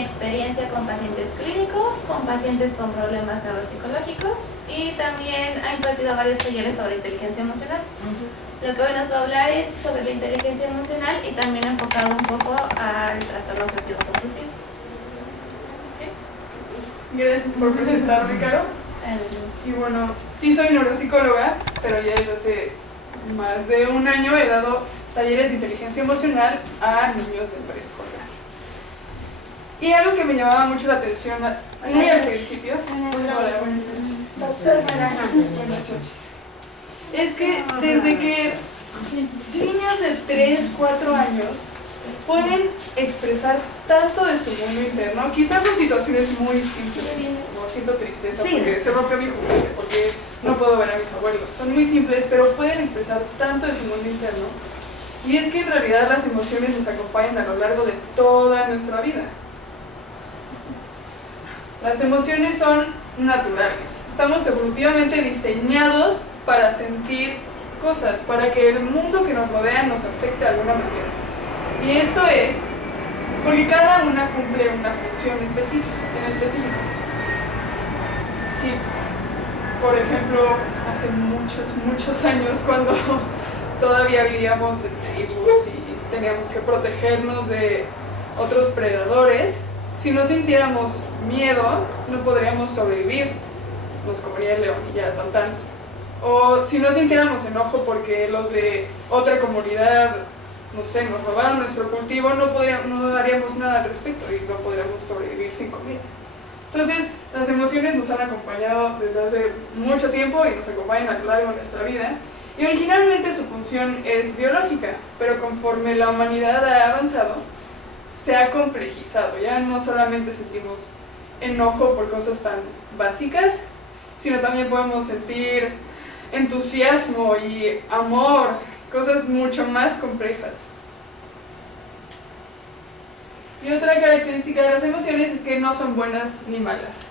tiene experiencia con pacientes clínicos, con pacientes con problemas neuropsicológicos y también ha impartido varios talleres sobre inteligencia emocional. Lo que hoy nos va a hablar es sobre la inteligencia emocional y también enfocado un poco al trastorno obsesivo compulsivo. Gracias por presentarme, Caro. Y bueno, sí soy neuropsicóloga, pero ya desde hace más de un año he dado talleres de inteligencia emocional a niños de preescolar. Y algo que me llamaba mucho la atención muy al principio, es que desde que niños de 3, 4 años pueden expresar tanto de su mundo interno, quizás en situaciones muy simples, como siento tristeza porque se rompió mi juguete, porque no puedo ver a mis abuelos, son muy simples, pero pueden expresar tanto de su mundo interno. Y es que en realidad las emociones nos acompañan a lo largo de toda nuestra vida. Las emociones son naturales, estamos evolutivamente diseñados para sentir cosas, para que el mundo que nos rodea nos afecte de alguna manera. Y esto es porque cada una cumple una función en específico. Si, por ejemplo, hace muchos años, cuando todavía vivíamos en tribus y teníamos que protegernos de otros predadores, si no sintiéramos miedo, no podríamos sobrevivir, nos comería el león y ya, tan. O si no sintiéramos enojo porque los de otra comunidad, no sé, nos robaron nuestro cultivo, no daríamos nada al respecto y no podríamos sobrevivir sin comida. Entonces, las emociones nos han acompañado desde hace mucho tiempo y nos acompañan a lo largo de nuestra vida. Y originalmente su función es biológica, pero conforme la humanidad ha avanzado, se ha complejizado. Ya no solamente sentimos enojo por cosas tan básicas, sino también podemos sentir entusiasmo y amor, cosas mucho más complejas. Y otra característica de las emociones es que no son buenas ni malas.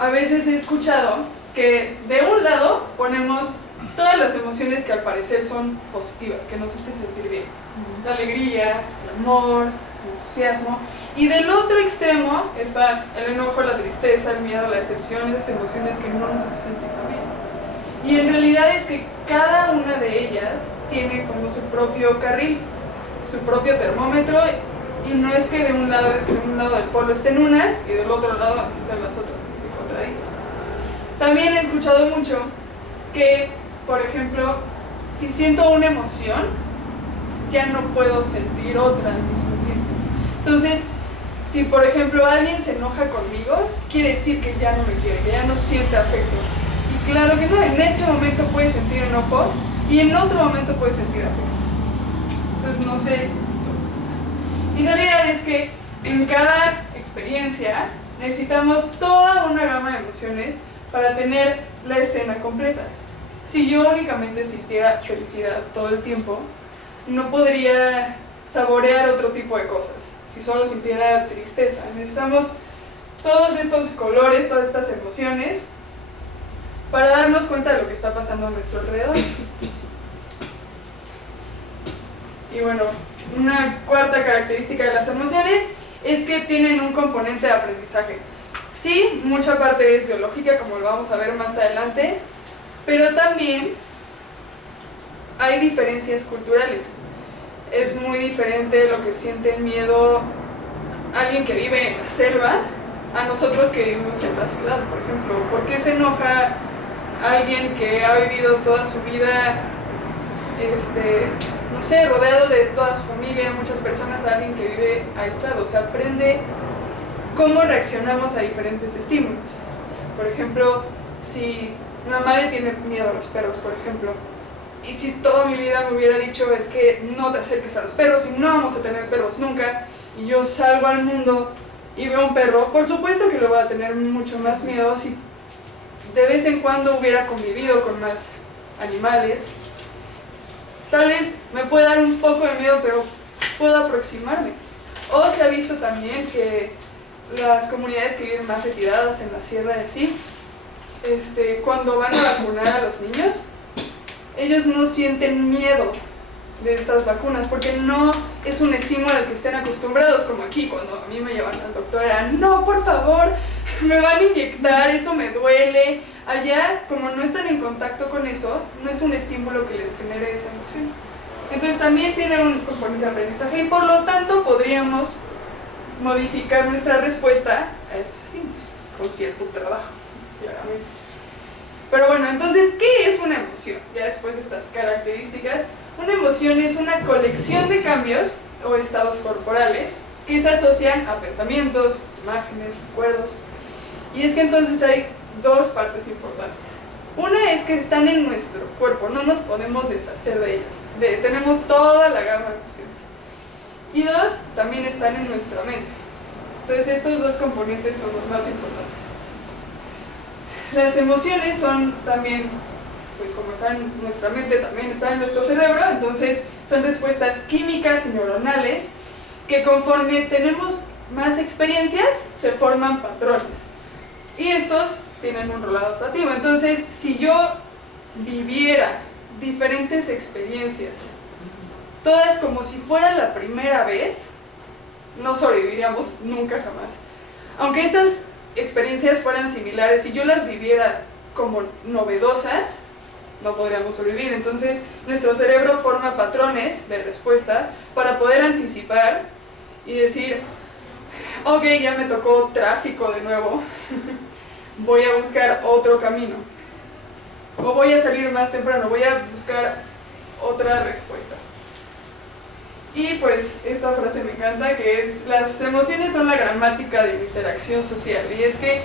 A veces he escuchado que de un lado ponemos todas las emociones que al parecer son positivas, que nos hacen sentir bien. La alegría, el amor, el entusiasmo. Y del otro extremo está el enojo, la tristeza, el miedo, la decepción, esas emociones que no nos hacen sentir tan bien. Y en realidad es que cada una de ellas tiene como su propio carril, su propio termómetro, y no es que de un lado del polo estén unas y del otro lado estén las otras, que se contradicen. También he escuchado mucho que, por ejemplo, si siento una emoción, ya no puedo sentir otra al mismo tiempo. Entonces, si por ejemplo alguien se enoja conmigo, quiere decir que ya no me quiere, que ya no siente afecto. Y claro que no, en ese momento puede sentir enojo y en otro momento puede sentir afecto. Entonces, no sé. Y la realidad es que en cada experiencia necesitamos toda una gama de emociones para tener la escena completa. Si yo únicamente sintiera felicidad todo el tiempo, no podría saborear otro tipo de cosas. Si solo sintiera tristeza, necesitamos todos estos colores, todas estas emociones para darnos cuenta de lo que está pasando a nuestro alrededor. Y bueno, una cuarta característica de las emociones es que tienen un componente de aprendizaje. Sí, mucha parte es biológica, como lo vamos a ver más adelante, pero también hay diferencias culturales. Es muy diferente lo que siente miedo alguien que vive en la selva a nosotros que vivimos en la ciudad, por ejemplo. ¿Por qué se enoja alguien que ha vivido toda su vida, no sé, rodeado de toda su familia, muchas personas, a alguien que vive aislado? Se aprende cómo reaccionamos a diferentes estímulos. Por ejemplo, si mi mamá le tiene miedo a los perros, por ejemplo, y si toda mi vida me hubiera dicho es que no te acerques a los perros y no vamos a tener perros nunca, y yo salgo al mundo y veo un perro, por supuesto que lo voy a tener mucho más miedo si de vez en cuando hubiera convivido con más animales. Tal vez me puede dar un poco de miedo, pero puedo aproximarme. O se ha visto también que las comunidades que viven más retiradas en la sierra y así, cuando van a vacunar a los niños, ellos no sienten miedo de estas vacunas, porque no es un estímulo al que estén acostumbrados, como aquí cuando a mí me llevan al doctor, era no, por favor, me van a inyectar, eso me duele. Allá, como no están en contacto con eso, no es un estímulo que les genere esa emoción. Entonces también tiene un componente de aprendizaje y por lo tanto podríamos modificar nuestra respuesta a esos estímulos con cierto trabajo, claramente. Pero bueno, entonces, ¿qué es una emoción? Ya después de estas características, una emoción es una colección de cambios o estados corporales que se asocian a pensamientos, imágenes, recuerdos. Y es que entonces hay dos partes importantes. Una es que están en nuestro cuerpo, no nos podemos deshacer de ellas. Tenemos toda la gama de emociones. Y dos, también están en nuestra mente. Entonces estos dos componentes son los más importantes. Las emociones son también, pues como están en nuestra mente, también están en nuestro cerebro, entonces son respuestas químicas y neuronales que conforme tenemos más experiencias se forman patrones. Y estos tienen un rol adaptativo. Entonces, si yo viviera diferentes experiencias, todas como si fuera la primera vez, no sobreviviríamos nunca jamás. Aunque estas experiencias fueran similares, si yo las viviera como novedosas, no podríamos sobrevivir. Entonces, nuestro cerebro forma patrones de respuesta para poder anticipar y decir, ok, ya me tocó tráfico de nuevo, voy a buscar otro camino. O voy a salir más temprano, voy a buscar otra respuesta. Y pues esta frase me encanta, que es, las emociones son la gramática de la interacción social. Y es que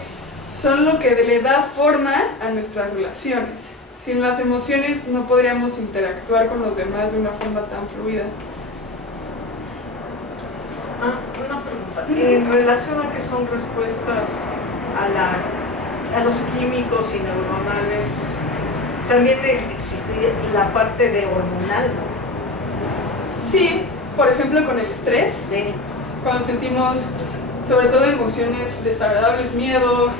son lo que le da forma a nuestras relaciones. Sin las emociones no podríamos interactuar con los demás de una forma tan fluida. Una pregunta. En relación a que son respuestas a los químicos y neuronales, también existe la parte de hormonal, ¿no? Sí, por ejemplo con el estrés, Sí. cuando sentimos sobre todo emociones desagradables, miedo,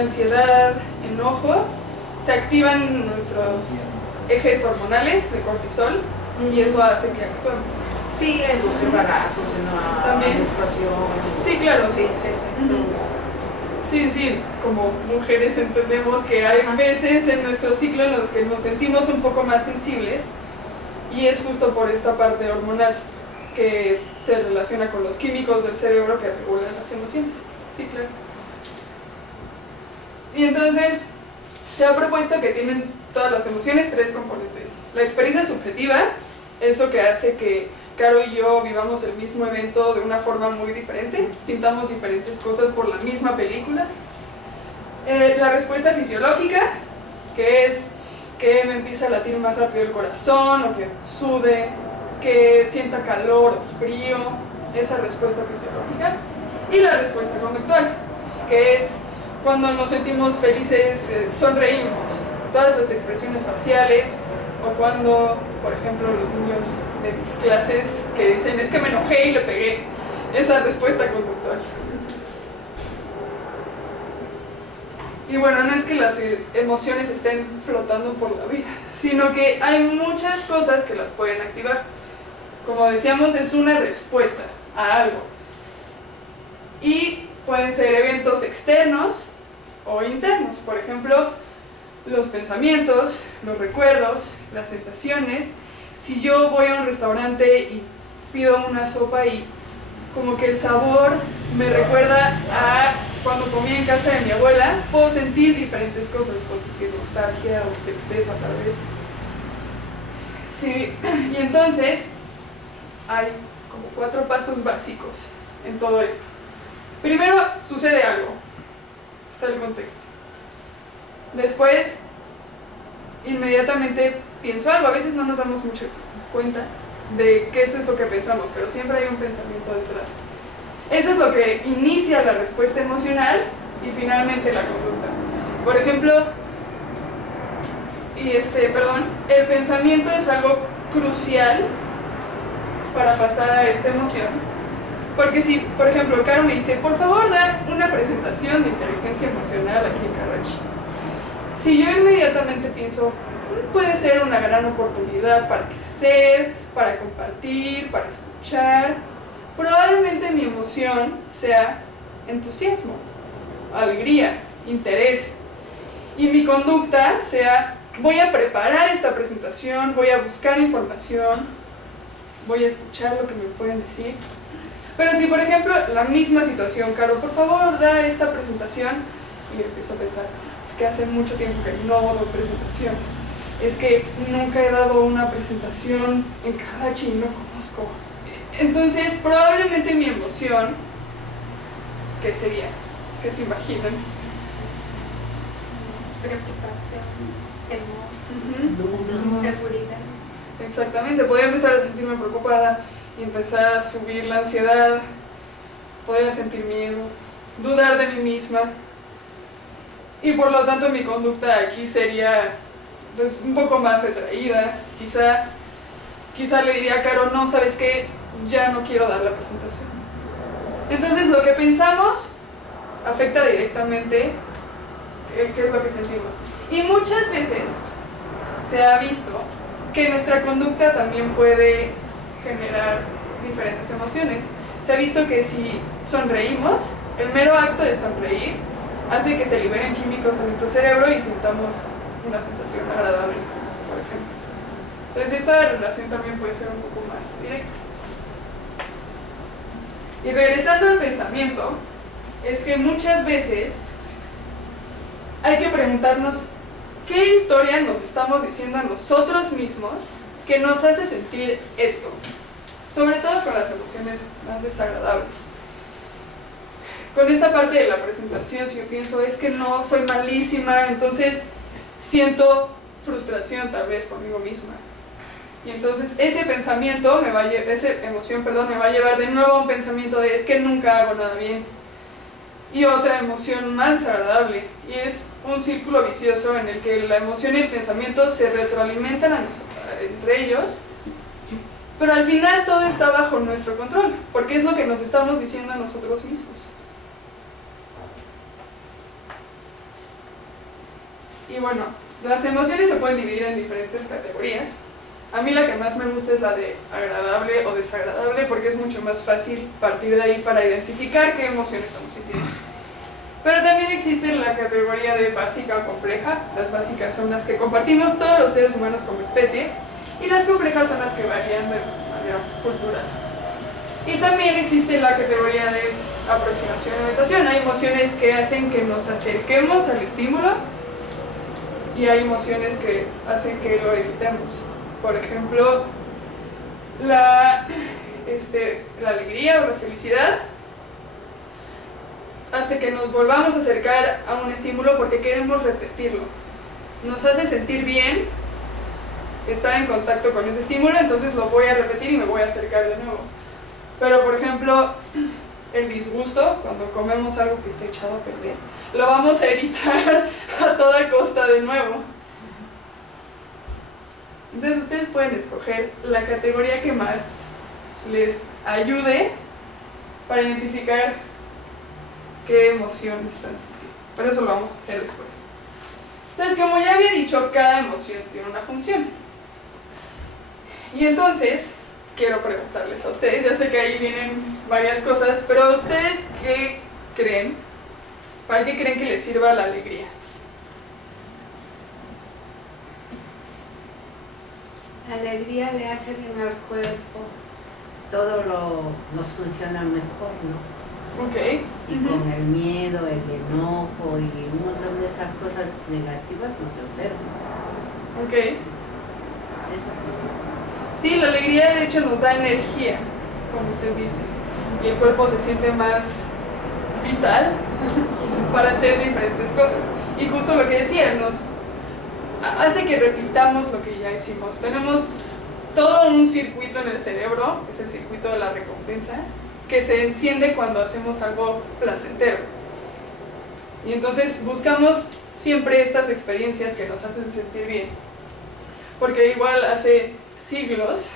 ansiedad, enojo, se activan nuestros ejes hormonales de cortisol y eso hace que actuemos. Sí, en los embarazos, en la También. menstruación. Sí, claro. Sí, sí, sí. Ujú. Todo eso. Sí, sí, como mujeres entendemos que hay veces en nuestro ciclo en los que nos sentimos un poco más sensibles y es justo por esta parte hormonal que se relaciona con los químicos del cerebro que regulan las emociones. Sí, claro. Y entonces se ha propuesto que tienen todas las emociones tres componentes. La experiencia subjetiva, eso que hace que Caro y yo vivamos el mismo evento de una forma muy diferente, sintamos diferentes cosas por la misma película. La respuesta fisiológica, que es que me empieza a latir más rápido el corazón, o que sude, que sienta calor o frío, esa respuesta fisiológica. Y la respuesta conductual, que es cuando nos sentimos felices, sonreímos, todas las expresiones faciales, o cuando, por ejemplo, los niños de mis clases que dicen, es que me enojé y le pegué, esa respuesta conductual. Y bueno, no es que las emociones estén flotando por la vida, sino que hay muchas cosas que las pueden activar. Como decíamos, es una respuesta a algo. Y pueden ser eventos externos o internos. Por ejemplo, los pensamientos, los recuerdos, las sensaciones. Si yo voy a un restaurante y pido una sopa y como que el sabor me recuerda a cuando comí en casa de mi abuela, puedo sentir diferentes cosas, puedo sentir nostalgia o tristeza tal vez. Sí, y entonces hay como 4 pasos básicos en todo esto. Primero, sucede algo, está el contexto. Después, inmediatamente pienso algo, a veces no nos damos mucho cuenta de qué es eso que pensamos, pero siempre hay un pensamiento detrás. Eso es lo que inicia la respuesta emocional y finalmente la conducta. Por ejemplo, el pensamiento es algo crucial para pasar a esta emoción. Porque si, por ejemplo, Caro me dice, por favor, da una presentación de inteligencia emocional aquí en Karachi. Si yo inmediatamente pienso, puede ser una gran oportunidad para crecer, para compartir, para escuchar. Probablemente mi emoción sea entusiasmo, alegría, interés. Y mi conducta sea, voy a preparar esta presentación, voy a buscar información, voy a escuchar lo que me pueden decir. Pero si, por ejemplo, la misma situación, Caro, por favor, da esta presentación, y empiezo a pensar, es que hace mucho tiempo que no doy presentaciones, es que nunca he dado una presentación en Karachi y no conozco. Entonces, probablemente mi emoción, ¿qué sería? ¿Qué se imaginan? Preocupación, temor, inseguridad. Exactamente, podría empezar a sentirme preocupada y empezar a subir la ansiedad, podría sentir miedo, dudar de mí misma. Y por lo tanto mi conducta aquí sería pues, un poco más retraída. Quizá le diría a Caro, no, ¿sabes qué? Ya no quiero dar la presentación. Entonces lo que pensamos afecta directamente qué es lo que sentimos. Y muchas veces se ha visto que nuestra conducta también puede generar diferentes emociones. Se ha visto que si sonreímos, el mero acto de sonreír hace que se liberen químicos en nuestro cerebro y sintamos una sensación agradable, por ejemplo. Entonces esta relación también puede ser un poco más directa. Y regresando al pensamiento, es que muchas veces hay que preguntarnos qué historia nos estamos diciendo a nosotros mismos que nos hace sentir esto, sobre todo con las emociones más desagradables. Con esta parte de la presentación, si yo pienso, es que no, soy malísima, entonces siento frustración tal vez conmigo misma. Y entonces ese pensamiento, esa emoción, me va a llevar de nuevo a un pensamiento de es que nunca hago nada bien. Y otra emoción más desagradable. Y es un círculo vicioso en el que la emoción y el pensamiento se retroalimentan entre ellos. Pero al final todo está bajo nuestro control, porque es lo que nos estamos diciendo a nosotros mismos. Y bueno, las emociones se pueden dividir en diferentes categorías. A mí la que más me gusta es la de agradable o desagradable, porque es mucho más fácil partir de ahí para identificar qué emociones estamos sintiendo. Pero también existe la categoría de básica o compleja. Las básicas son las que compartimos todos los seres humanos como especie, y las complejas son las que varían de manera cultural. Y también existe la categoría de aproximación y evitación. Hay emociones que hacen que nos acerquemos al estímulo, y hay emociones que hacen que lo evitemos. Por ejemplo, la alegría o la felicidad hace que nos volvamos a acercar a un estímulo porque queremos repetirlo. Nos hace sentir bien estar en contacto con ese estímulo, entonces lo voy a repetir y me voy a acercar de nuevo. Pero, por ejemplo, el disgusto, cuando comemos algo que está echado a perder, lo vamos a evitar a toda costa de nuevo. Entonces ustedes pueden escoger la categoría que más les ayude para identificar qué emoción están sintiendo. Pero eso lo vamos a hacer después. Entonces, como ya había dicho, cada emoción tiene una función. Y entonces, quiero preguntarles a ustedes, ya sé que ahí vienen varias cosas, pero ¿ustedes qué creen? ¿Para qué creen que les sirva la alegría? La alegría le hace bien al cuerpo, todo nos funciona mejor, ¿no? Ok. Y con el miedo, el enojo y un montón de esas cosas negativas nos enferman. Ok. Eso pienso. Sí, la alegría de hecho nos da energía, como usted dice, y el cuerpo se siente más vital para hacer diferentes cosas. Y justo lo que decía, nos hace que repitamos lo que ya hicimos. Tenemos todo un circuito en el cerebro, que es el circuito de la recompensa, que se enciende cuando hacemos algo placentero. Y entonces buscamos siempre estas experiencias que nos hacen sentir bien. Porque igual hace siglos,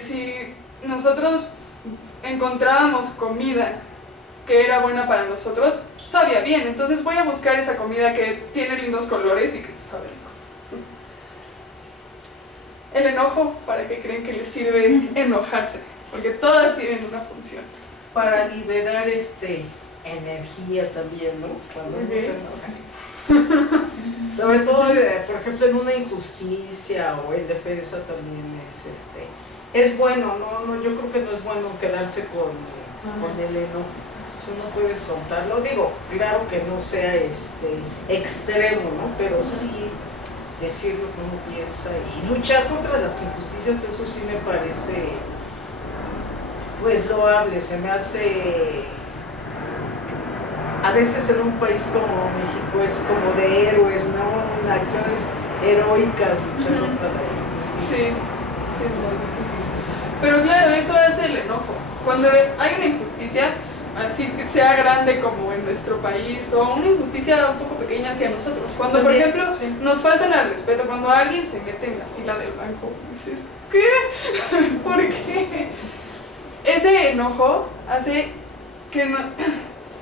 si nosotros encontrábamos comida que era buena para nosotros, sabía bien, entonces voy a buscar esa comida que tiene lindos colores y que sabe rico. el enojo, ¿para qué creen que les sirve enojarse? Porque todas tienen una función. Para liberar energía también, ¿no? Cuando uno se enoja. Sobre todo, por ejemplo, en una injusticia o en defensa también es bueno, ¿no? Yo creo que no es bueno quedarse con el enojo. Si uno puede soltarlo, digo, claro que no sea extremo, ¿no? Pero sí decir lo que uno piensa y luchar contra las injusticias, eso sí me parece pues loable, se me hace a veces en un país como México es como de héroes, ¿no? Acciones heroicas luchar contra la injusticia. Sí, es muy difícil. Pero claro, eso hace el enojo. Cuando hay una injusticia, así que sea grande como en nuestro país, o una injusticia un poco pequeña hacia nosotros. Cuando, por ejemplo, nos faltan al respeto, cuando alguien se mete en la fila del banco, dices, ¿qué? ¿Por qué? Ese enojo hace que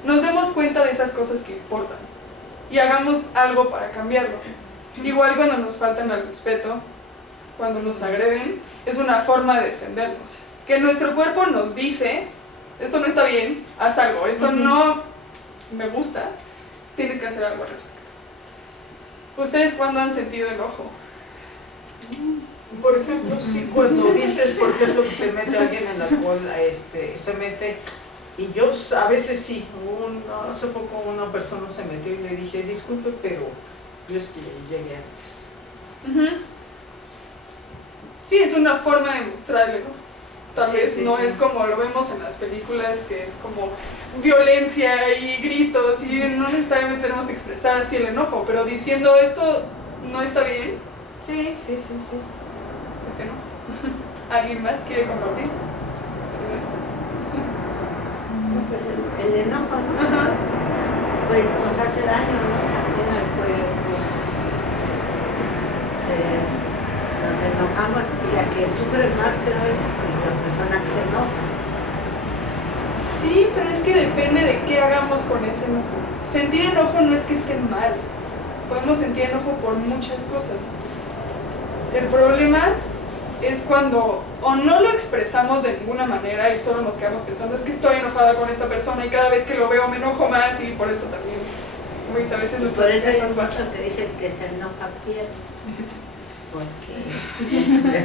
nos demos cuenta de esas cosas que importan y hagamos algo para cambiarlo. Igual cuando nos faltan al respeto, cuando nos agreden, es una forma de defendernos. Que nuestro cuerpo nos dice, esto no está bien, haz algo, esto no me gusta, tienes que hacer algo al respecto. ¿Ustedes cuándo han sentido enojo? Por ejemplo, sí, cuando dices, por ejemplo, que se mete alguien en el alcohol, se mete, y yo a veces sí, hace poco una persona se metió y le dije, disculpe, pero yo es que llegué antes. Sí, es una forma de mostrarle, ¿no? Tal vez sí, no sí. es como lo vemos en las películas, que es como violencia y gritos, y no necesariamente tenemos que expresar así el enojo, pero diciendo esto no está bien, Sí. ese enojo. ¿Alguien más quiere compartir? Sí, Pues el enojo, ¿no? Ajá. Pues nos hace daño, ¿no? También al cuerpo. Nos enojamos y la que sufre más creo es la persona que se enoja. Sí, pero es que depende de qué hagamos con ese enojo. Sentir enojo no es que esté mal. Podemos sentir enojo por muchas cosas. El problema es cuando o no lo expresamos de ninguna manera y solo nos quedamos pensando, es que estoy enojada con esta persona y cada vez que lo veo me enojo más, y por eso también, como dice, a veces Por nuestras eso hay defensas bajan. mucho que dicen que se enoja pierde. Porque siempre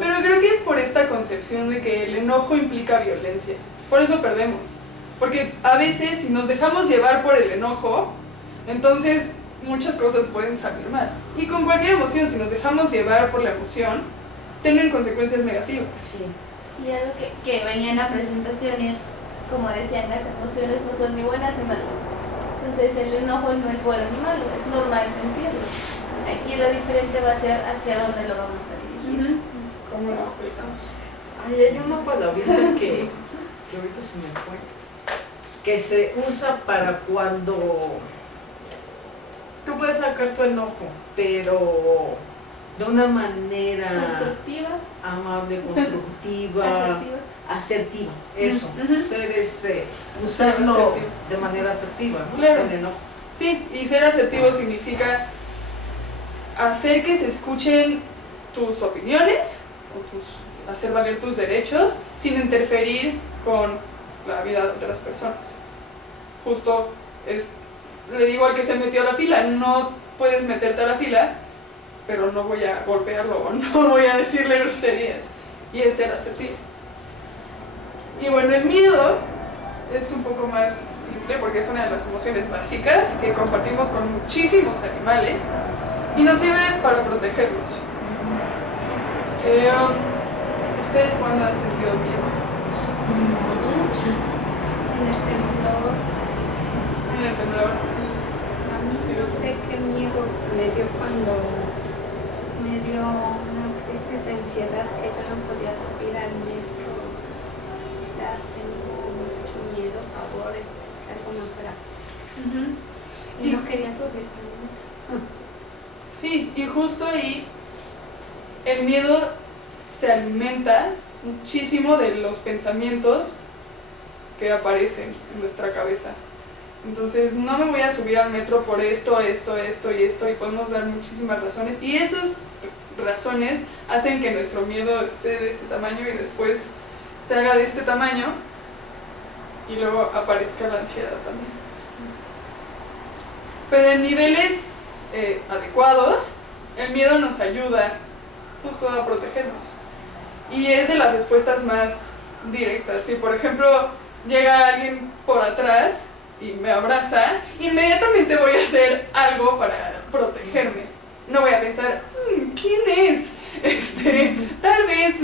Pero creo que es por esta concepción de que el enojo implica violencia. Por eso perdemos. Porque a veces si nos dejamos llevar por el enojo, entonces muchas cosas pueden salir mal. Y con cualquier emoción, si nos dejamos llevar por la emoción, tienen consecuencias negativas. sí. Y algo que venía en la presentación es, como decían, las emociones no son ni buenas ni malas. Entonces el enojo no es bueno ni malo, es normal sentirlo. Aquí lo diferente va a ser hacia dónde lo vamos a dirigir. ¿Cómo lo expresamos? Ay, hay una palabrita que ahorita se me fue, que se usa para cuando tú puedes sacar tu enojo, pero de una manera Constructiva, amable, constructiva, asertiva. Eso, ser usarlo Asertivo. de manera asertiva, ¿no? Claro. El enojo. Sí, y ser asertivo significa hacer que se escuchen tus opiniones, o hacer valer tus derechos sin interferir con la vida de otras personas. Justo le digo al que se metió a la fila, no puedes meterte a la fila, pero no voy a golpearlo o no voy a decirle groserías. Y es ser asertivo. Y bueno, el miedo es un poco más simple porque es una de las emociones básicas que compartimos con muchísimos animales y nos sirve para protegernos. ¿Ustedes cuándo han sentido miedo? En el temblor. En el temblor. A mí no sé qué miedo me dio cuando me dio una crisis de ansiedad que yo no podía subir al metro. O sea, tengo mucho miedo, pavor, que algo no fuera a pasar. Y no quería subir al metro. Sí, y justo ahí el miedo se alimenta muchísimo de los pensamientos que aparecen en nuestra cabeza. Entonces, no me voy a subir al metro por esto y esto, y podemos dar muchísimas razones. Y esos razones hacen que nuestro miedo esté de este tamaño y después se haga de este tamaño y luego aparezca la ansiedad también. Pero en niveles adecuados, el miedo nos ayuda justo a protegernos. Y es de las respuestas más directas. Si por ejemplo llega alguien por atrás y me abraza, inmediatamente voy a hacer algo para protegerme. No voy a pensar, ¿quién es? Tal vez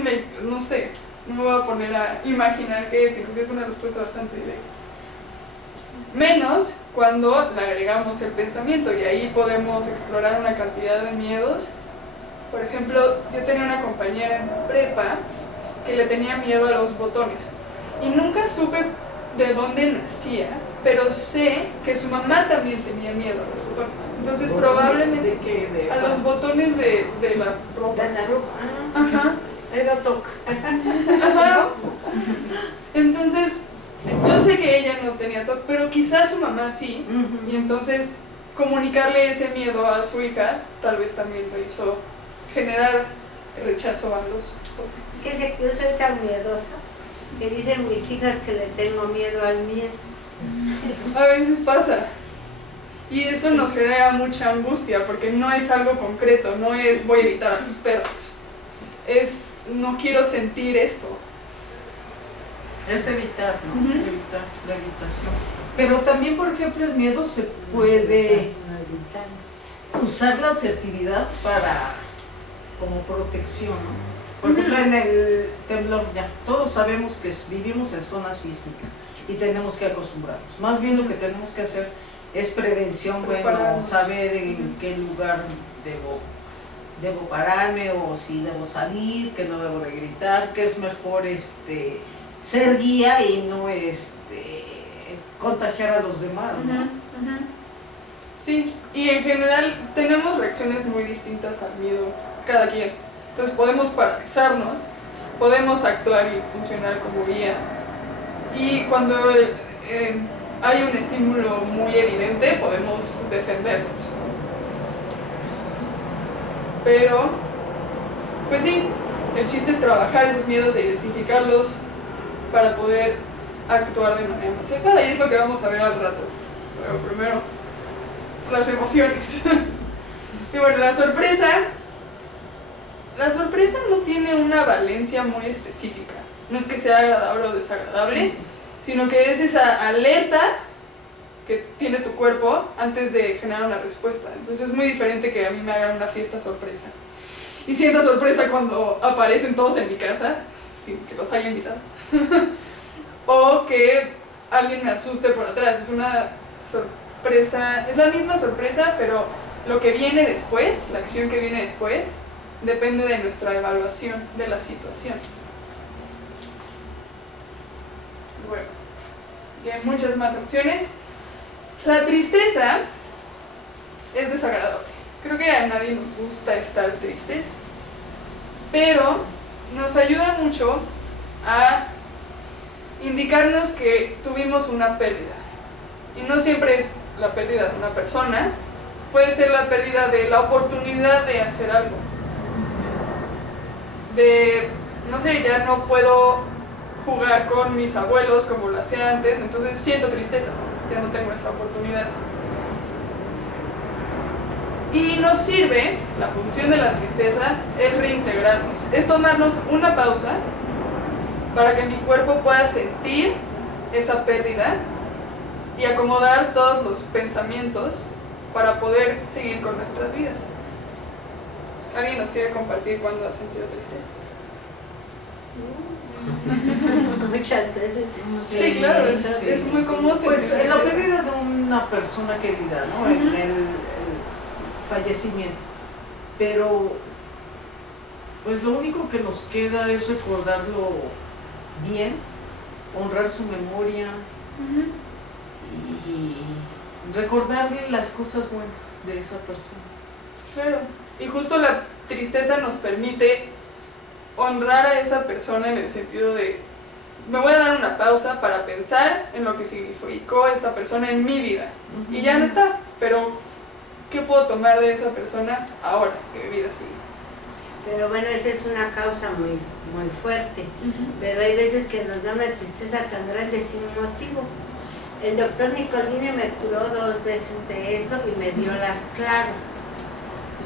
no sé, no me voy a poner a imaginar qué es, porque es una respuesta bastante directa. Menos cuando le agregamos el pensamiento, y ahí podemos explorar una cantidad de miedos. Por ejemplo, yo tenía una compañera en prepa que le tenía miedo a los botones y nunca supe de dónde nacía, pero sé que su mamá también tenía miedo a los botones. Entonces probablemente ¿De qué? a los botones de la ropa. De la ropa. Ajá. Era TOC. Ajá. Entonces, yo sé que ella no tenía TOC, pero quizás su mamá sí, y entonces comunicarle ese miedo a su hija tal vez también lo hizo generar rechazo a los botones. Fíjese que yo soy tan miedosa que dicen mis hijas que le tengo miedo al miedo. A veces pasa. Y eso nos genera mucha angustia porque no es algo concreto, no es voy a evitar a los perros. Es no quiero sentir esto. Es evitar, ¿no? Ujú. Evitar la evitación. Pero también, por ejemplo, el miedo se puede usar la asertividad para como protección, ¿no? Por ejemplo, en el temblor, ya todos sabemos que vivimos en zona sísmica y tenemos que acostumbrarnos. Más bien lo que tenemos que hacer es prevención, bueno, Prepararnos. saber en qué lugar debo pararme o si debo salir, que no debo de gritar, que es mejor ser guía y no contagiar a los demás, ¿no? Ujú, ujú. Sí, y en general tenemos reacciones muy distintas al miedo, cada quien. Entonces podemos paralizarnos, podemos actuar y funcionar como guía. Y cuando hay un estímulo muy evidente, podemos defendernos. Pero, pues sí, el chiste es trabajar esos miedos e identificarlos para poder actuar de manera más adecuada. Y es lo que vamos a ver al rato. Pero primero, las emociones. Y bueno, la sorpresa no tiene una valencia muy específica. No es que sea agradable o desagradable, sino que es esa alerta que tiene tu cuerpo antes de generar una respuesta. Entonces es muy diferente que a mí me hagan una fiesta sorpresa. Y sienta sorpresa cuando aparecen todos en mi casa, sin que los haya invitado. O que alguien me asuste por atrás. Es una sorpresa, es la misma sorpresa, pero lo que viene después, la acción que viene después, depende de nuestra evaluación de la situación. Bueno, y hay muchas más opciones. La tristeza es desagradable. Creo que a nadie nos gusta estar tristes, pero nos ayuda mucho a indicarnos que tuvimos una pérdida. Y no siempre es la pérdida de una persona, puede ser la pérdida de la oportunidad de hacer algo. No sé, ya no puedo jugar con mis abuelos como lo hacía antes, entonces siento tristeza, ya no tengo esa oportunidad. Y nos sirve, la función de la tristeza es reintegrarnos, es tomarnos una pausa para que mi cuerpo pueda sentir esa pérdida y acomodar todos los pensamientos para poder seguir con nuestras vidas. ¿Alguien nos quiere compartir cuándo ha sentido tristeza? Muchas veces. Sí, claro, es muy común sentir Pues en la tristeza. pérdida de una persona querida, ¿no? Ujú. El fallecimiento. Pero pues lo único que nos queda es recordarlo bien, honrar su memoria Ujú. y recordarle las cosas buenas de esa persona. Claro, y justo la tristeza nos permite honrar a esa persona en el sentido de me voy a dar una pausa para pensar en lo que significó esta persona en mi vida. Y ya no está, pero ¿qué puedo tomar de esa persona ahora que mi vida sigue? Pero bueno, esa es una causa muy, muy fuerte. Pero hay veces que nos da una tristeza tan grande sin motivo. El doctor Nicolini me curó 2 veces de eso y me dio las claves.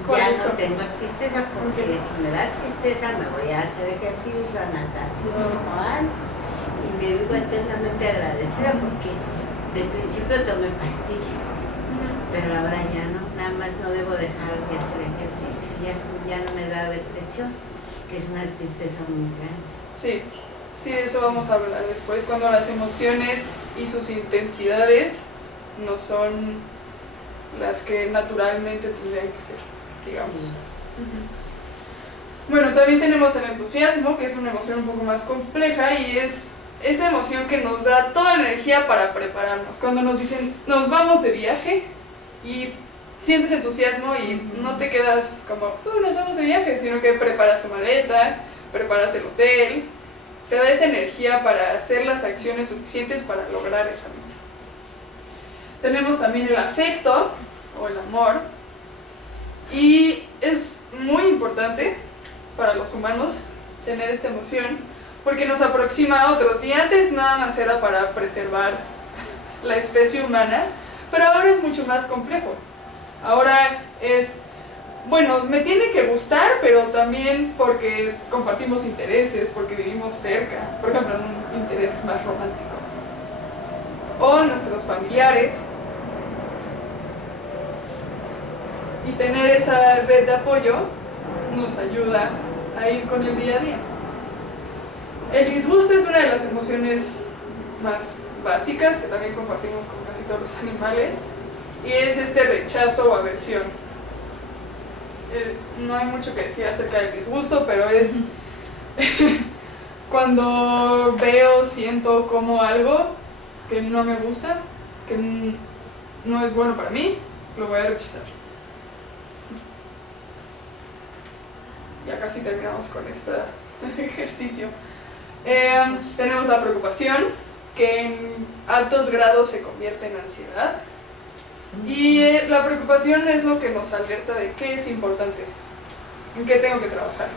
Ya no tengo tristeza, porque si me da tristeza me voy a hacer ejercicio, a natación o algo. Y me vivo eternamente agradecida porque de principio tomé pastillas, pero ahora ya no, nada más no debo dejar de hacer ejercicio, ya no me da depresión, que es una tristeza muy grande. Sí, sí, de eso vamos a hablar después, cuando las emociones y sus intensidades no son las que naturalmente tendrían que ser, digamos. Sí. Bueno, también tenemos el entusiasmo, que es una emoción un poco más compleja y es esa emoción que nos da toda la energía para prepararnos. Cuando nos dicen, nos vamos de viaje y sientes entusiasmo y no te quedas como, nos vamos de viaje, sino que preparas tu maleta, preparas el hotel, te da esa energía para hacer las acciones suficientes para lograr esa meta. Tenemos también el afecto o el amor y es muy importante para los humanos tener esta emoción porque nos aproxima a otros y antes nada más era para preservar la especie humana, pero ahora es mucho más complejo. Ahora es, bueno, me tiene que gustar, pero también porque compartimos intereses, porque vivimos cerca, por ejemplo, en un interés más romántico. O nuestros familiares. Y tener esa red de apoyo nos ayuda a ir con el día a día. El disgusto es una de las emociones más básicas que también compartimos con casi todos los animales y es este rechazo o aversión. No hay mucho que decir acerca del disgusto, pero es cuando veo, siento como algo que no me gusta, que no es bueno para mí, lo voy a rechazar. Ya casi terminamos con este ejercicio. Tenemos la preocupación, que en altos grados se convierte en ansiedad. Y la preocupación es lo que nos alerta de qué es importante, en qué tengo que trabajar.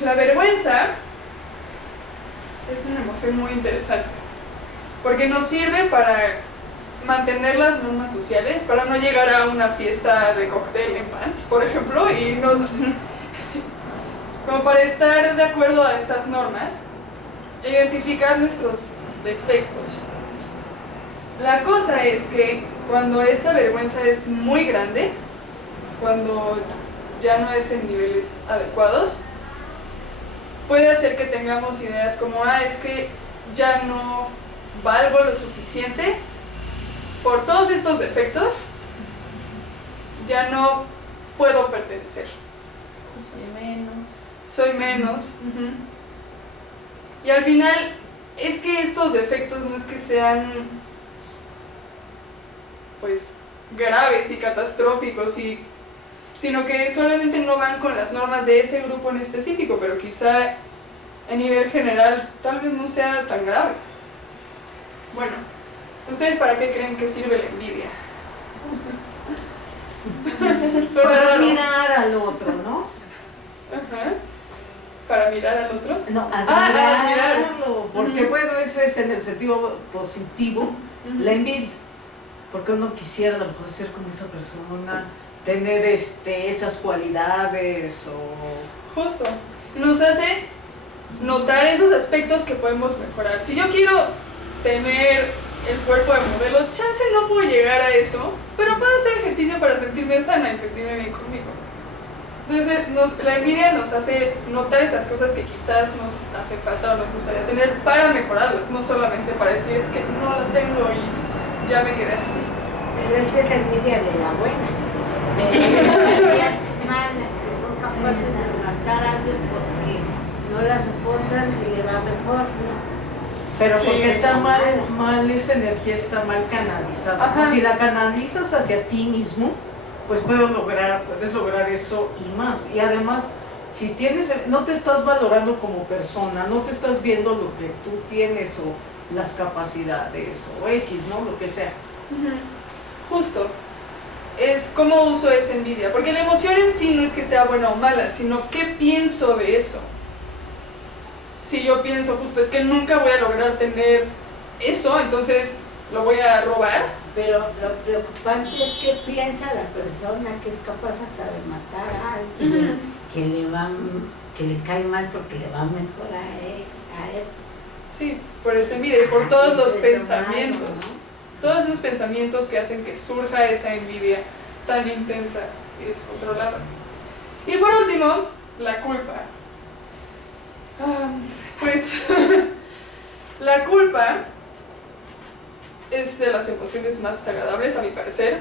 La vergüenza es una emoción muy interesante, porque nos sirve para mantener las normas sociales, para no llegar a una fiesta de cóctel en Pants, por ejemplo, y no, como para estar de acuerdo a estas normas, identificar nuestros defectos. La cosa es que cuando esta vergüenza es muy grande, cuando ya no es en niveles adecuados, puede hacer que tengamos ideas como, es que ya no valgo lo suficiente por todos estos defectos, ya no puedo pertenecer. Soy menos. Y al final, es que estos defectos no es que sean pues graves y catastróficos, sino que solamente no van con las normas de ese grupo en específico, pero quizá a nivel general tal vez no sea tan grave. Bueno, ¿ustedes para qué creen que sirve la envidia? Para mirar al otro, ¿no? Ajá. ¿Para mirar al otro? No, admirarlo. admirarlo. Porque bueno, ese es en el sentido positivo, la envidia. Porque uno quisiera a lo mejor ser como esa persona, tener esas cualidades o... Justo. Nos hace notar esos aspectos que podemos mejorar. Si yo quiero tener el cuerpo de modelo, chance no puedo llegar a eso, pero puedo hacer ejercicio para sentirme sana y sentirme bien conmigo. Entonces la envidia nos hace notar esas cosas que quizás nos hace falta o nos gustaría tener para mejorarlas, no solamente para decir es que no lo tengo y ya me quedé así. Pero esa es la envidia de la buena, de las envidias malas que son capaces de matar a alguien porque no la soportan y le va mejor, ¿no? Pero Sí, porque está mal, esa energía está mal canalizada. Ajá. Si la canalizas hacia ti mismo, pues puedes lograr eso y más. Y además, si no te estás valorando como persona, no te estás viendo lo que tú tienes o las capacidades o X, ¿no? Lo que sea. Justo. es cómo uso esa envidia. Porque la emoción en sí no es que sea buena o mala, sino qué pienso de eso. Si yo pienso justo es que nunca voy a lograr tener eso, entonces lo voy a robar. Pero lo preocupante es que piensa la persona que es capaz hasta de matar a alguien, que le cae mal porque le va mejor a esto. Sí, por esa envidia y por todos los Eso es lo pensamientos. malo, ¿no? Todos esos pensamientos que hacen que surja esa envidia tan intensa y descontrolada. Y por último, la culpa. Pues la culpa es de las emociones más desagradables, a mi parecer.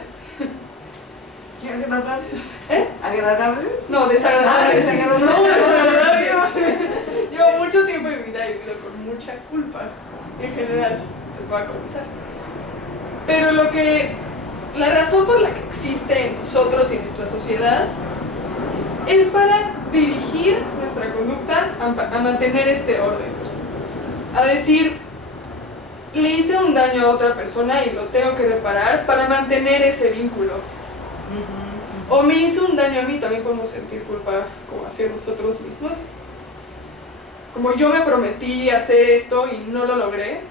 ¿Y agradables? ¿Eh? ¿Agradables? No, desagradables. Desagradables. No, desagradables. Llevo mucho tiempo en mi vida vivido con mucha culpa, en general, les voy a confesar. Pero la razón por la que existe en nosotros y en nuestra sociedad es para dirigir nuestra conducta a mantener este orden. A decir, le hice un daño a otra persona y lo tengo que reparar para mantener ese vínculo. O me hizo un daño a mí, también podemos sentir culpa como hacia nosotros mismos. Como yo me prometí hacer esto y no lo logré,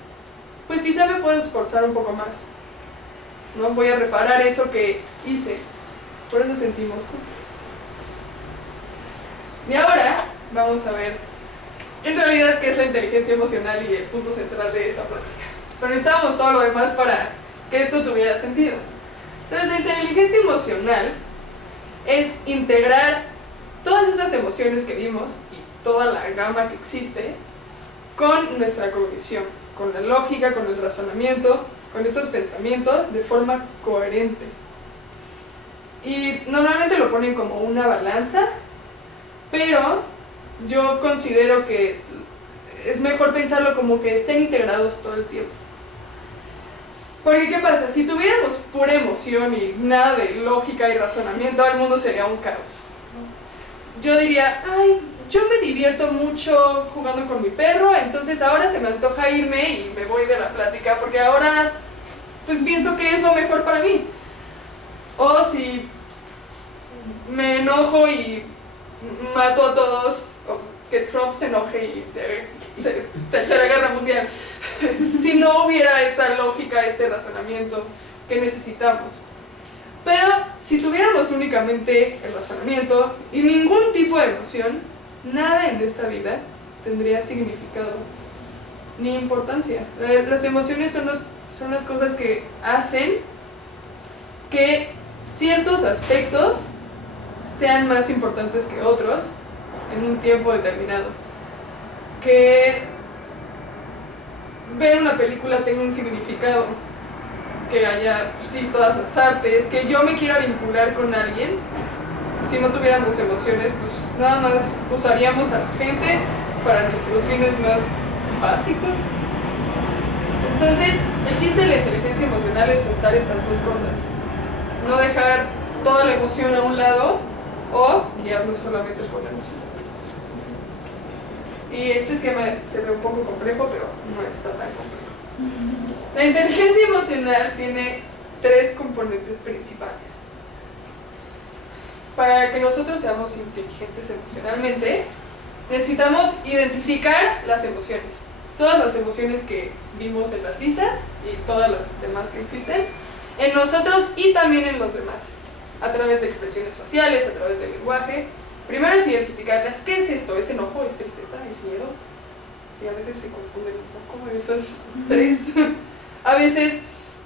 pues quizá me puedo esforzar un poco más. ¿No? Voy a reparar eso que hice. Por eso sentimos culpa. Y ahora vamos a ver en realidad qué es la inteligencia emocional y el punto central de esta plática. Pero necesitábamos todo lo demás para que esto tuviera sentido. Entonces, la inteligencia emocional es integrar todas esas emociones que vimos y toda la gama que existe con nuestra cognición, con la lógica, con el razonamiento, con estos pensamientos de forma coherente. Y normalmente lo ponen como una balanza, pero yo considero que es mejor pensarlo como que estén integrados todo el tiempo. Porque ¿qué pasa? Si tuviéramos pura emoción y nada de lógica y razonamiento, el mundo sería un caos. Yo diría, ay, yo me divierto mucho jugando con mi perro, entonces ahora se me antoja irme y me voy de la plática, porque ahora pues pienso que es lo mejor para mí. O si me enojo y mato a todos, o que Trump se enoje y tercera guerra mundial. Si no hubiera esta lógica, este razonamiento que necesitamos. Pero si tuviéramos únicamente el razonamiento y ningún tipo de emoción, nada en esta vida tendría significado ni importancia. Las emociones son las cosas que hacen que ciertos aspectos sean más importantes que otros en un tiempo determinado. Que ver una película tenga un significado, que haya, pues sí, todas las artes, que yo me quiera vincular con alguien. Si no tuviéramos emociones, pues nada más usaríamos a la gente para nuestros fines más básicos. Entonces, el chiste de la inteligencia emocional es juntar estas dos cosas. No dejar toda la emoción a un lado o guiarnos solamente por la emoción. Y este esquema se ve un poco complejo, pero no está tan complejo. La inteligencia emocional tiene 3 componentes principales. Para que nosotros seamos inteligentes emocionalmente, necesitamos identificar las emociones. Todas las emociones que vimos en las listas y todas las demás que existen, en nosotros y también en los demás, a través de expresiones faciales, a través del lenguaje. Primero es identificarlas. ¿Qué es esto? ¿Es enojo? ¿Es tristeza? ¿Es miedo? Y a veces se confunden un poco esas 3. A veces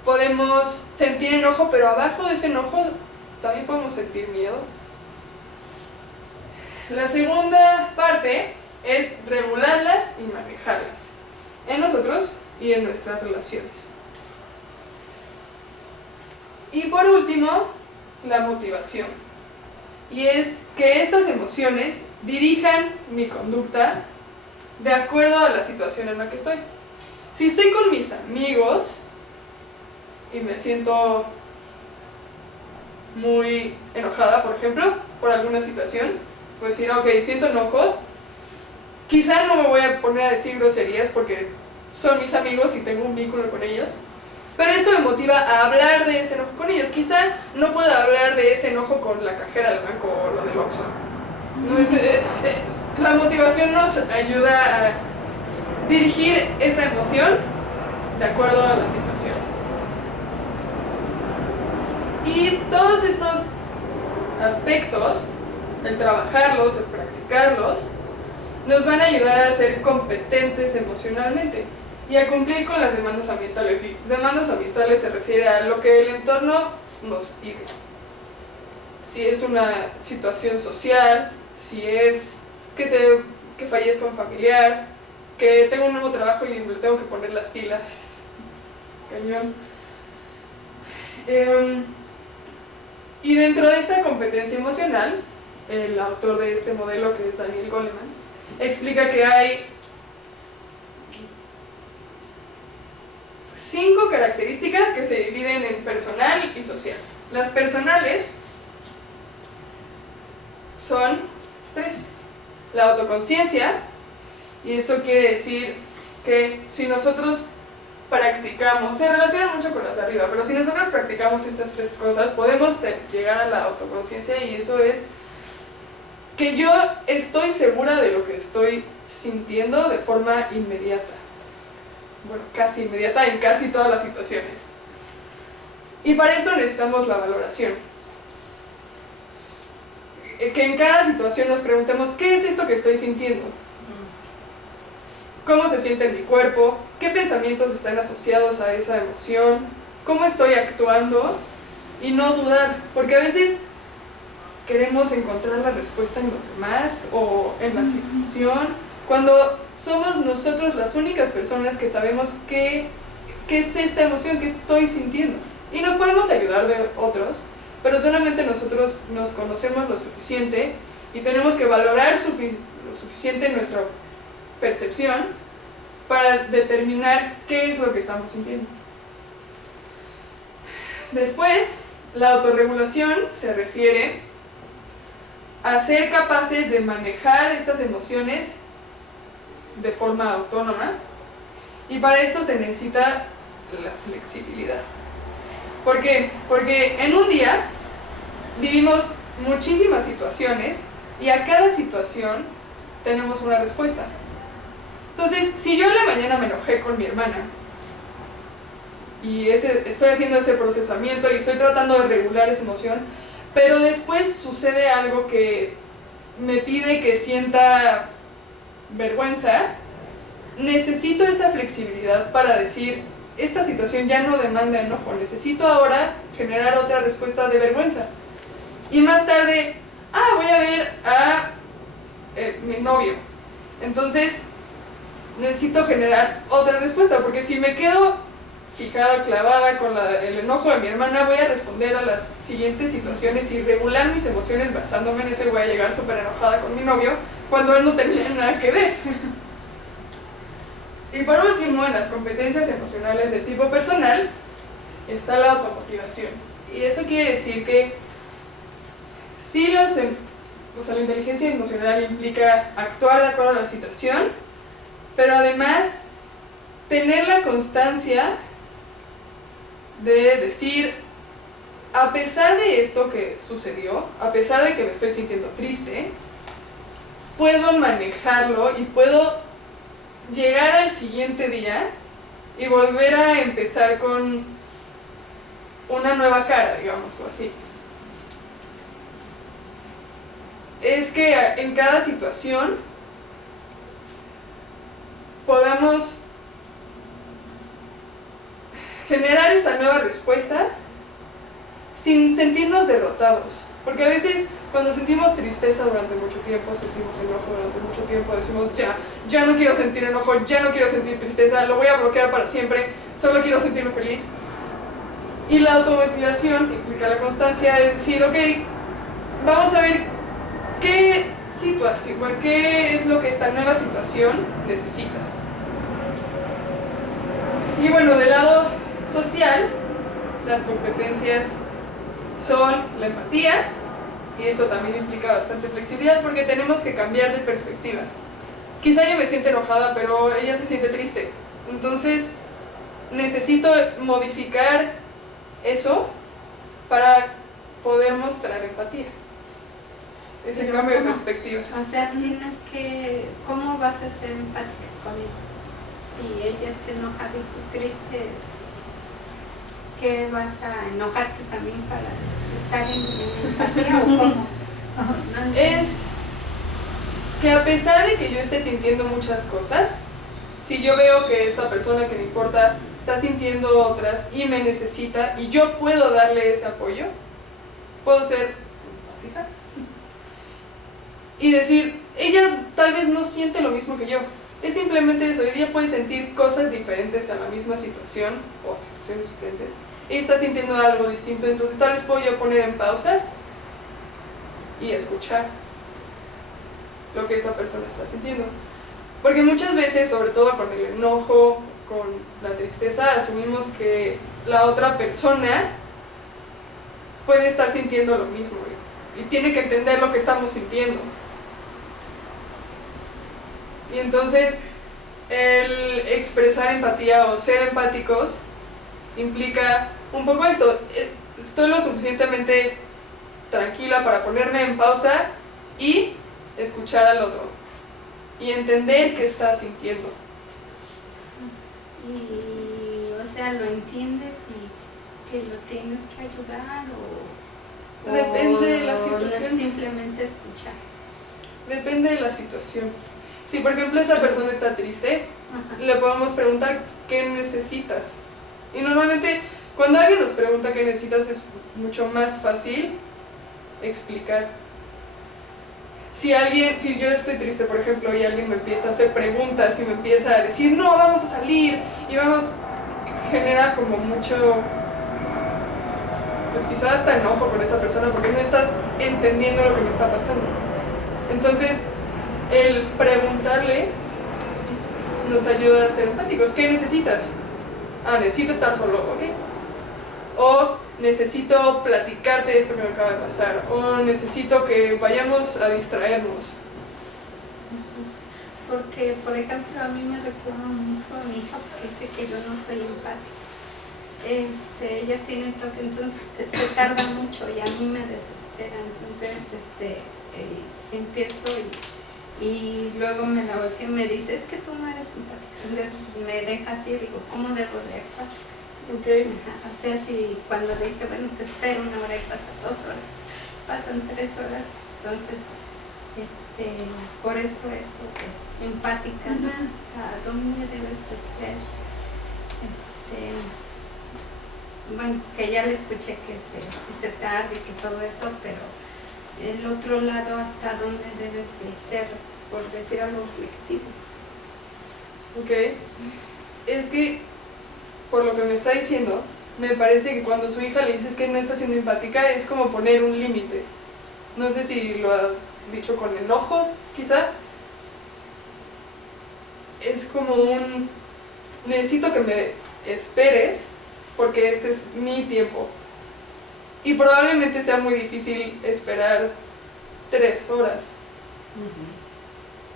podemos sentir enojo, pero abajo de ese enojo también podemos sentir miedo. La segunda parte es regularlas y manejarlas en nosotros y en nuestras relaciones. Y por último, la motivación. Y es que estas emociones dirijan mi conducta de acuerdo a la situación en la que estoy. Si estoy con mis amigos y me siento muy enojada, por ejemplo, por alguna situación, puedo decir, ok, siento enojo. Quizá no me voy a poner a decir groserías porque son mis amigos y tengo un vínculo con ellos, pero esto me motiva a hablar de ese enojo con ellos. Quizá no pueda hablar de ese enojo con la cajera del banco o lo del Oxxo. ¿No? La motivación nos ayuda a dirigir esa emoción de acuerdo a la situación. Y todos estos aspectos, el trabajarlos, el practicarlos, nos van a ayudar a ser competentes emocionalmente y a cumplir con las demandas ambientales. Y demandas ambientales se refiere a lo que el entorno nos pide. Si es una situación social, si es que fallezca un familiar, que tengo un nuevo trabajo y me tengo que poner las pilas. Cañón. Y dentro de esta competencia emocional, el autor de este modelo, que es Daniel Goleman, explica que hay 5 características que se dividen en personal y social. Las personales son 3. La autoconciencia, y eso quiere decir que si nosotros practicamos, se relaciona mucho con las de arriba, pero si nosotros practicamos estas 3 cosas, podemos llegar a la autoconciencia, y eso es que yo estoy segura de lo que estoy sintiendo de forma inmediata. Bueno, casi inmediata en casi todas las situaciones. Y para esto necesitamos la valoración. Que en cada situación nos preguntemos, ¿qué es esto que estoy sintiendo? ¿Cómo se siente en mi cuerpo? ¿Qué pensamientos están asociados a esa emoción? ¿Cómo estoy actuando? Y no dudar, porque a veces queremos encontrar la respuesta en los demás o en la situación, cuando somos nosotros las únicas personas que sabemos qué es esta emoción que estoy sintiendo. Y nos podemos ayudar de otros, pero solamente nosotros nos conocemos lo suficiente y tenemos que valorar lo suficiente nuestra percepción para determinar qué es lo que estamos sintiendo. Después, la autorregulación se refiere a ser capaces de manejar estas emociones de forma autónoma, y para esto se necesita la flexibilidad. ¿Por qué? Porque en un día vivimos muchísimas situaciones y a cada situación tenemos una respuesta. Entonces, si yo en la mañana me enojé con mi hermana y estoy haciendo ese procesamiento y estoy tratando de regular esa emoción, pero después sucede algo que me pide que sienta vergüenza, necesito esa flexibilidad para decir, esta situación ya no demanda enojo, necesito ahora generar otra respuesta de vergüenza. Y más tarde, voy a ver a mi novio. Entonces, necesito generar otra respuesta, porque si me quedo fijada, clavada con el enojo de mi hermana, voy a responder a las siguientes situaciones y regular mis emociones basándome en eso, y voy a llegar súper enojada con mi novio cuando él no tenía nada que ver. Y por último, en las competencias emocionales de tipo personal está la automotivación. Y eso quiere decir que sí, la inteligencia emocional implica actuar de acuerdo a la situación, pero además tener la constancia de decir, a pesar de esto que sucedió, a pesar de que me estoy sintiendo triste, puedo manejarlo y puedo llegar al siguiente día y volver a empezar con una nueva cara, digamos, o así. Es que en cada situación podamos generar esta nueva respuesta sin sentirnos derrotados, porque a veces cuando sentimos tristeza durante mucho tiempo, sentimos enojo durante mucho tiempo, decimos ya no quiero sentir enojo, ya no quiero sentir tristeza, lo voy a bloquear para siempre, solo quiero sentirme feliz. Y la automotivación, que implica la constancia, es decir, ok, vamos a ver qué es lo que esta nueva situación necesita. Y bueno, del lado social, las competencias son la empatía, y esto también implica bastante flexibilidad porque tenemos que cambiar de perspectiva. Quizá yo me siento enojada, pero ella se siente triste. Entonces necesito modificar eso para poder mostrar empatía. Ese Pero cambio de ¿cómo? perspectiva. O sea, tienes que, ¿cómo vas a ser empática con ella? Si ella está enojada y tú triste, ¿qué vas a enojarte también para estar en empatía o cómo? No entiendo. Es que a pesar de que yo esté sintiendo muchas cosas, si yo veo que esta persona que me importa está sintiendo otras y me necesita y yo puedo darle ese apoyo, puedo ser empática y decir, ella tal vez no siente lo mismo que yo. Es simplemente eso, ella puede sentir cosas diferentes a la misma situación o a situaciones diferentes. Ella está sintiendo algo distinto, entonces tal vez puedo yo poner en pausa y escuchar lo que esa persona está sintiendo. Porque muchas veces, sobre todo con el enojo, con la tristeza, asumimos que la otra persona puede estar sintiendo lo mismo y tiene que entender lo que estamos sintiendo. Y entonces, el expresar empatía o ser empáticos implica un poco esto. Estoy lo suficientemente tranquila para ponerme en pausa y escuchar al otro y entender qué está sintiendo. Y, o sea, ¿lo entiendes y que lo tienes que ayudar o Depende de la no situación. es simplemente escuchar? Depende de la situación. Si por ejemplo esa persona está triste, Ajá. le podemos preguntar qué necesitas. Y normalmente cuando alguien nos pregunta qué necesitas es mucho más fácil explicar. Si yo estoy triste, por ejemplo, y alguien me empieza a hacer preguntas y me empieza a decir, no, vamos a salir, y genera como mucho, pues quizás hasta enojo con esa persona porque no está entendiendo lo que me está pasando. Entonces, el preguntarle nos ayuda a ser empáticos. ¿Qué necesitas? Necesito estar solo, ¿ok? O necesito platicarte esto que me acaba de pasar, o necesito que vayamos a distraernos. Porque, por ejemplo, a mí me reclama mucho a mi hija porque dice que yo no soy empática. Ella tiene toque, entonces se tarda mucho y a mí me desespera. Entonces, empiezo y luego me la volteo y me dice, es que tú no eres empática. Entonces me deja así y digo, ¿cómo debo de actuar? Okay. Ajá. O sea, si cuando le dije, bueno, te espero 1 hora y pasa 2 horas, pasan 3 horas, entonces, por eso empática, ¿no? Hasta dónde debes de ser, bueno, que ya le escuché que si se tarde y que todo eso, pero el otro lado, hasta dónde debes de ser, por decir algo flexible. Ok. Es que, por lo que me está diciendo, me parece que cuando su hija le dices que no está siendo empática, es como poner un límite. No sé si lo ha dicho con enojo, quizá. Es como necesito que me esperes, porque este es mi tiempo. Y probablemente sea muy difícil esperar 3 horas.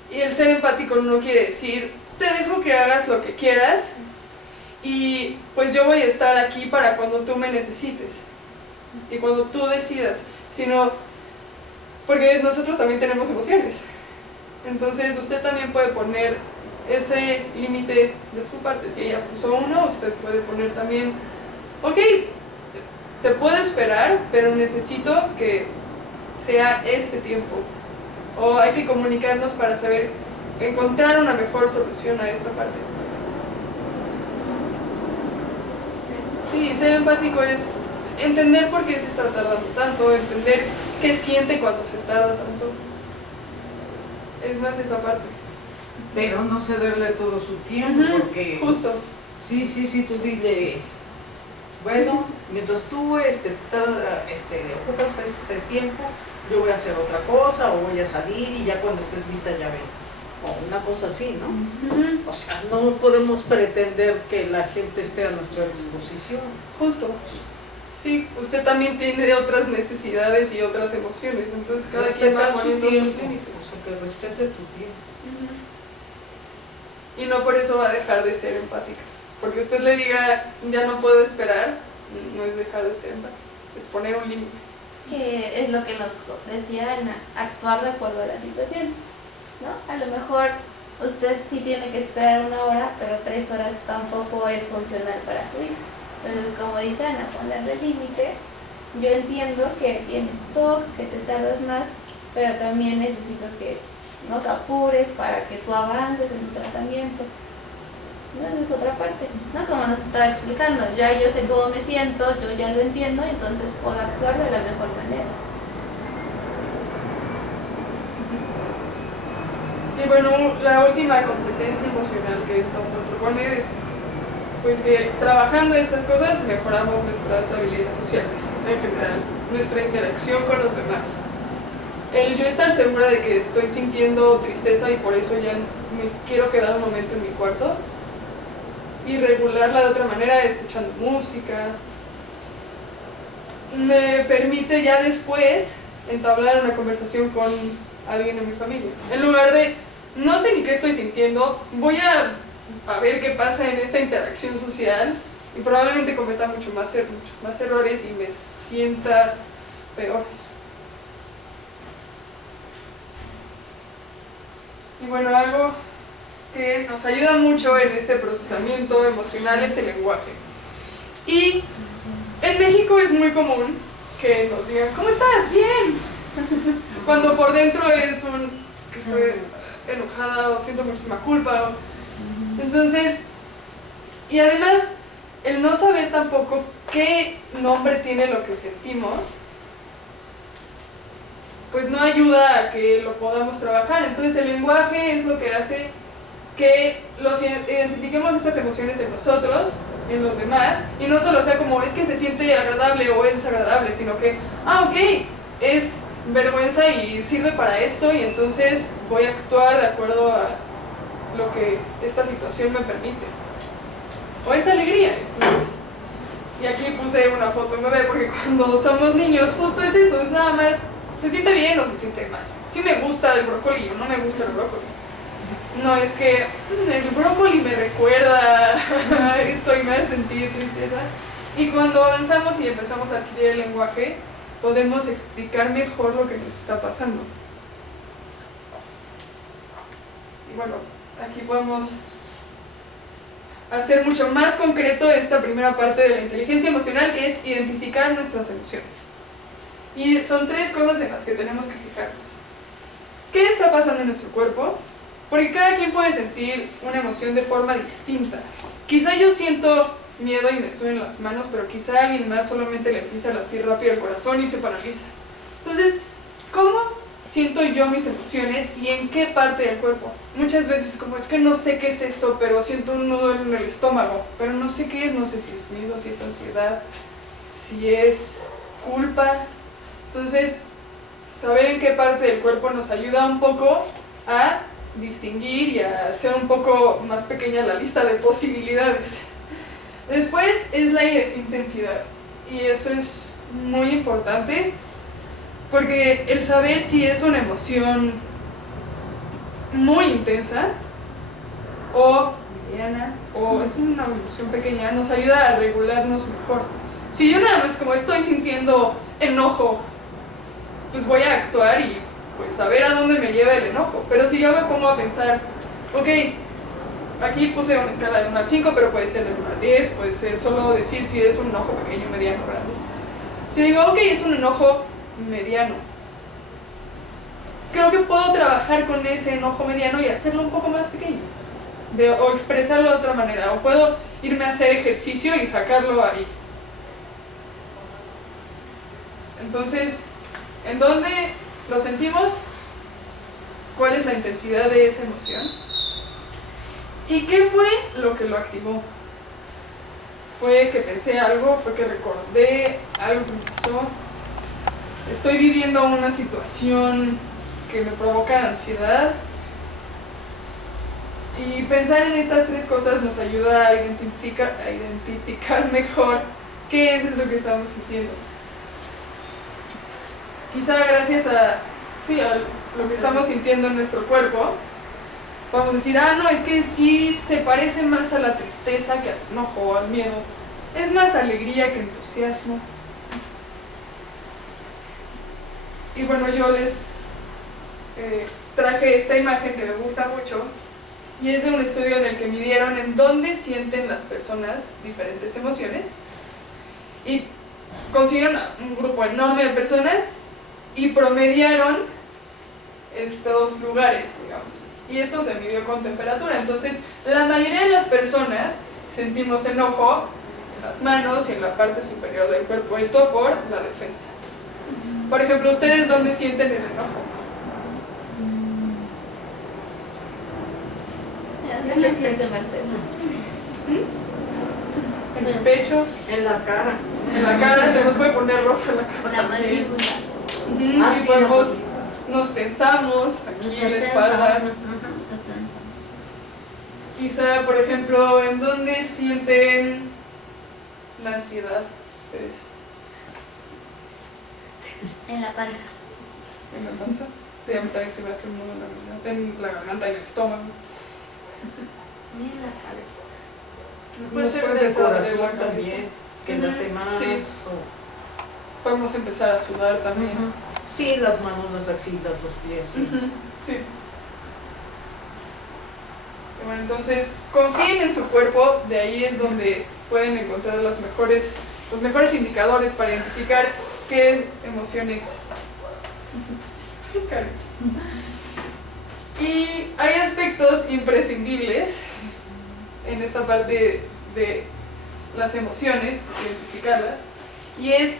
Y el ser empático no quiere decir, te dejo que hagas lo que quieras y pues yo voy a estar aquí para cuando tú me necesites y cuando tú decidas, sino porque nosotros también tenemos emociones. Entonces usted también puede poner ese límite de su parte. Si ella puso 1, usted puede poner también, ok, te puedo esperar, pero necesito que sea este tiempo. O hay que comunicarnos para encontrar una mejor solución a esta parte. Sí, ser empático es entender por qué se está tardando tanto, entender qué siente cuando se tarda tanto. Es más esa parte. Pero no cederle todo su tiempo, porque Justo. sí, tú dile, bueno, mientras tú ocupas ese tiempo, yo voy a hacer otra cosa o voy a salir y ya cuando estés lista ya ven. O una cosa así, ¿no? O sea, no podemos pretender que la gente esté a nuestra disposición. Justo. Sí, usted también tiene otras necesidades y otras emociones, entonces cada quien va Respetar su poniendo sus tiempo, límites. o sea, que respete tu tiempo. Y no por eso va a dejar de ser empática. Porque usted le diga, ya no puedo esperar, no es dejar de ser empático, es poner un límite. Que es lo que nos decía Ana, actuar de acuerdo a la situación, ¿no? A lo mejor usted sí tiene que esperar 1 hora, pero 3 horas tampoco es funcional para su hijo. Entonces, como dice Ana, ponerle límite. Yo entiendo que tienes TOC, que te tardas más, pero también necesito que no te apures para que tú avances en tu tratamiento. No, esa es otra parte, ¿no? Como nos estaba explicando, ya yo sé cómo me siento, yo ya lo entiendo, entonces puedo actuar de la mejor manera. Y bueno, la última competencia emocional que esta autor propone es pues que trabajando estas cosas mejoramos nuestras habilidades sociales, en general, nuestra interacción con los demás. El yo estar segura de que estoy sintiendo tristeza y por eso ya me quiero quedar un momento en mi cuarto, y regularla de otra manera, escuchando música, me permite ya después entablar una conversación con alguien en mi familia. En lugar de, no sé ni qué estoy sintiendo, voy a ver qué pasa en esta interacción social y probablemente cometa muchos más errores y me sienta peor. Y bueno, algo que nos ayuda mucho en este procesamiento emocional es el lenguaje. Y en México es muy común que nos digan, ¿cómo estás? Bien. Cuando por dentro es que estoy enojada o siento muchísima culpa. Entonces, y además, el no saber tampoco qué nombre tiene lo que sentimos, pues no ayuda a que lo podamos trabajar. Entonces el lenguaje es lo que hace que identifiquemos estas emociones en nosotros, en los demás, y no solo sea como es que se siente agradable o es desagradable, sino que, ok, es vergüenza y sirve para esto y entonces voy a actuar de acuerdo a lo que esta situación me permite. O es alegría, entonces. Y aquí puse una foto de un bebé porque cuando somos niños justo es eso, es nada más, se siente bien o se siente mal. Si me gusta el brócoli o no me gusta el brócoli. No es que el brócoli me recuerda esto y me hace sentir tristeza. Y cuando avanzamos y empezamos a adquirir el lenguaje, podemos explicar mejor lo que nos está pasando. Y bueno, aquí podemos hacer mucho más concreto esta primera parte de la inteligencia emocional, que es identificar nuestras emociones. Y son 3 cosas en las que tenemos que fijarnos. ¿Qué está pasando en nuestro cuerpo? Porque cada quien puede sentir una emoción de forma distinta. Quizá yo siento miedo y me suben las manos, pero quizá a alguien más solamente le empieza a latir rápido el corazón y se paraliza. Entonces, ¿cómo siento yo mis emociones y en qué parte del cuerpo? Muchas veces como es que no sé qué es esto, pero siento un nudo en el estómago, pero no sé qué es, no sé si es miedo, si es ansiedad, si es culpa. Entonces, saber en qué parte del cuerpo nos ayuda un poco a distinguir y a hacer un poco más pequeña la lista de posibilidades. Después es la intensidad, y eso es muy importante porque el saber si es una emoción muy intensa o mediana o es una emoción pequeña nos ayuda a regularnos mejor. Si yo nada más como estoy sintiendo enojo, pues voy a actuar y pues a ver a dónde me lleva el enojo. Pero si yo me pongo a pensar, ok, aquí puse una escala de 1 al 5, pero puede ser de 1 al 10, puede ser solo decir si es un enojo pequeño, mediano, grande. Si yo digo, ok, es un enojo mediano, creo que puedo trabajar con ese enojo mediano y hacerlo un poco más pequeño, o expresarlo de otra manera, o puedo irme a hacer ejercicio y sacarlo ahí. Entonces, ¿en dónde lo sentimos? ¿Cuál es la intensidad de esa emoción? ¿Y qué fue lo que lo activó? ¿Fue que pensé algo? ¿Fue que recordé algo que me pasó? ¿Estoy viviendo una situación que me provoca ansiedad? Y pensar en estas 3 cosas nos ayuda a identificar mejor qué es eso que estamos sintiendo. Quizá gracias a lo que estamos sintiendo en nuestro cuerpo, podemos decir, no, es que sí se parece más a la tristeza que al enojo o al miedo. es más alegría que entusiasmo. Y bueno, yo les traje esta imagen que me gusta mucho, y es de un estudio en el que midieron en dónde sienten las personas diferentes emociones, y consiguieron un grupo enorme de personas y promediaron estos lugares, digamos, y esto se midió con temperatura. Entonces, la mayoría de las personas sentimos enojo en las manos y en la parte superior del cuerpo, esto por la defensa. Por ejemplo, ¿ustedes dónde sienten el enojo? ¿Dónde le siente Marcela? En el pecho, En la cara. en la cara, se nos puede poner roja la cara. La mandíbula. Sí, Sí, podemos, nos tensamos aquí en la espalda. Quizá, por ejemplo, ¿en dónde sienten la ansiedad ustedes? En la panza. ¿En la panza? Sí, a mí también se me hace un nudo en la garganta y en el estómago. Ni en la cabeza. Puede Nos ser puede del empezar a doler la corazón cabeza. también, que late más. Sí. Podemos empezar a sudar también. Sí, las manos, las axilas, los pies. Sí. Sí. Y bueno, entonces, confíen en su cuerpo, de ahí es donde pueden encontrar los mejores indicadores para identificar qué emociones. Y hay aspectos imprescindibles en esta parte de las emociones, identificarlas, y es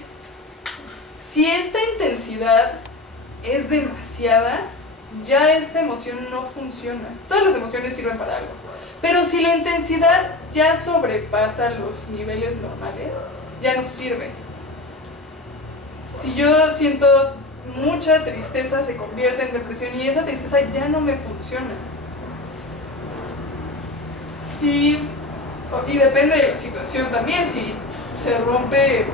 si esta intensidad es demasiada, ya esta emoción no funciona. Todas las emociones sirven para algo, pero si la intensidad ya sobrepasa los niveles normales, ya no sirve. Si yo siento mucha tristeza, se convierte en depresión y esa tristeza ya no me funciona. Y depende de la situación también, si se rompe